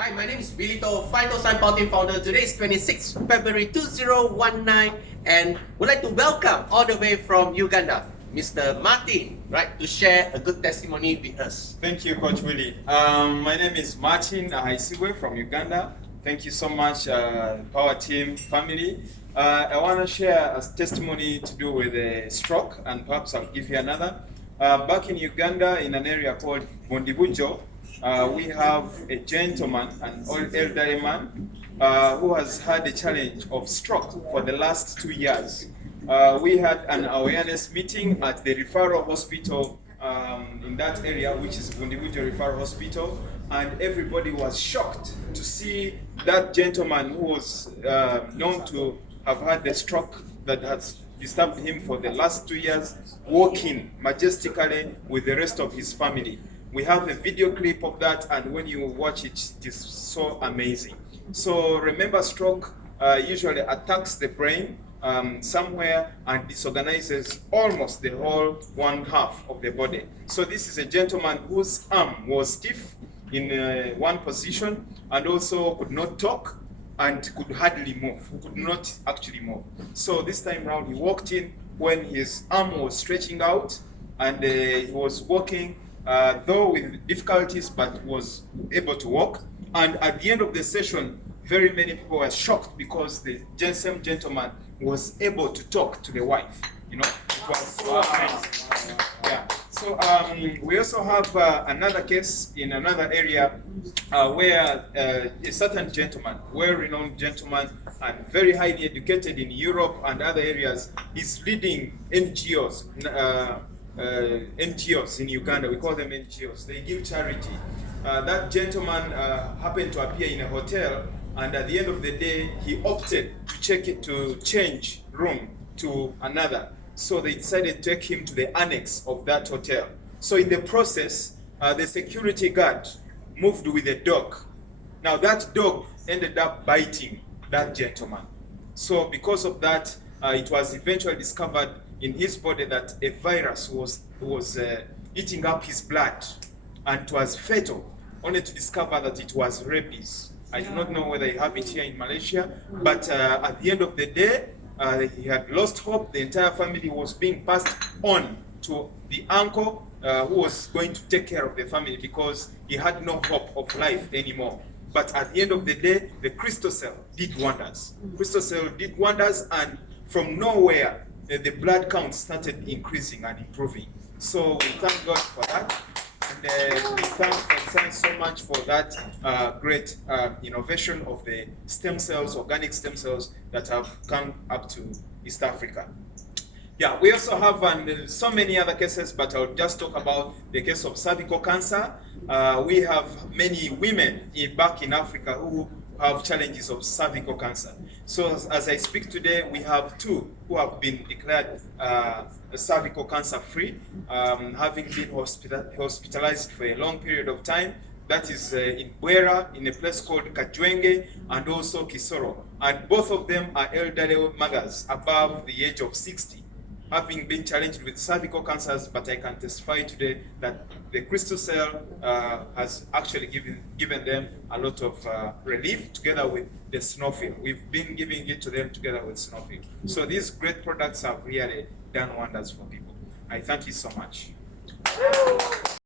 Hi, my name is Phyto, Phyto Power Team founder. Today is 26th February 2019 and we'd like to welcome all the way from Uganda, Mr. Martin, right, to share a good testimony with us. Thank you, Coach Willie. My name is Martin from Uganda. Thank you so much, Power Team family. I want to share a testimony to do with a stroke, and perhaps I'll give you another. Back in Uganda, in an area called Bondibujo, we have a gentleman, an old elderly man, who has had a challenge of stroke for the last 2 years. We had an awareness meeting at the referral hospital in that area, which is Bondibujo Referral Hospital, and everybody was shocked to see that gentleman who was known to have had the stroke that has disturbed him for the last 2 years, walking majestically with the rest of his family. We have a video clip of that, and when you watch it, it is so amazing. So remember, stroke usually attacks the brain somewhere and disorganizes almost the whole one half of the body. So this is a gentleman whose arm was stiff in one position and also could not talk and could hardly move, could not actually move. So this time round he walked in when his arm was stretching out, and he was walking though with difficulties, but was able to walk. And at the end of the session, very many people were shocked because the same gentleman was able to talk to the wife. You know, it was so amazing. Yeah. So we also have another case in another area where a certain gentleman, well-renowned gentleman and very highly educated in Europe and other areas, is leading NGOs. NGOs in Uganda, we call them NGOs. They give charity. That gentleman happened to appear in a hotel, and at the end of the day, he opted to change room to another. So they decided to take him to the annex of that hotel. So in the process, the security guard moved with a dog. Now that dog ended up biting that gentleman. So because of that, it was eventually discovered in his body that a virus was eating up his blood, and it was fatal, only to discover that it was rabies. I do not know whether you have it here in Malaysia, but at the end of the day, he had lost hope. The entire family was being passed on to the uncle who was going to take care of the family because he had no hope of life anymore. But at the end of the day, the Crystalcell did wonders. Crystalcell did wonders, and from nowhere, the blood count started increasing and improving. So we thank God for that. And we thank science so much for that great innovation of the stem cells, organic stem cells that have come up to East Africa. Yeah, we also have so many other cases, but I'll just talk about the case of cervical cancer. We have many women back in Africa who have challenges of cervical cancer. So as I speak today, we have 2 who have been declared cervical cancer free, having been hospitalized for a long period of time. That is in Bwera, in a place called Kajwenge, and also Kisoro. And both of them are elderly mothers above the age of 60. Having been challenged with cervical cancers, but I can testify today that the Crystalcell has actually given them a lot of relief together with the Snowfield. We've been giving it to them together with Snowfield. So these great products have really done wonders for people. I thank you so much.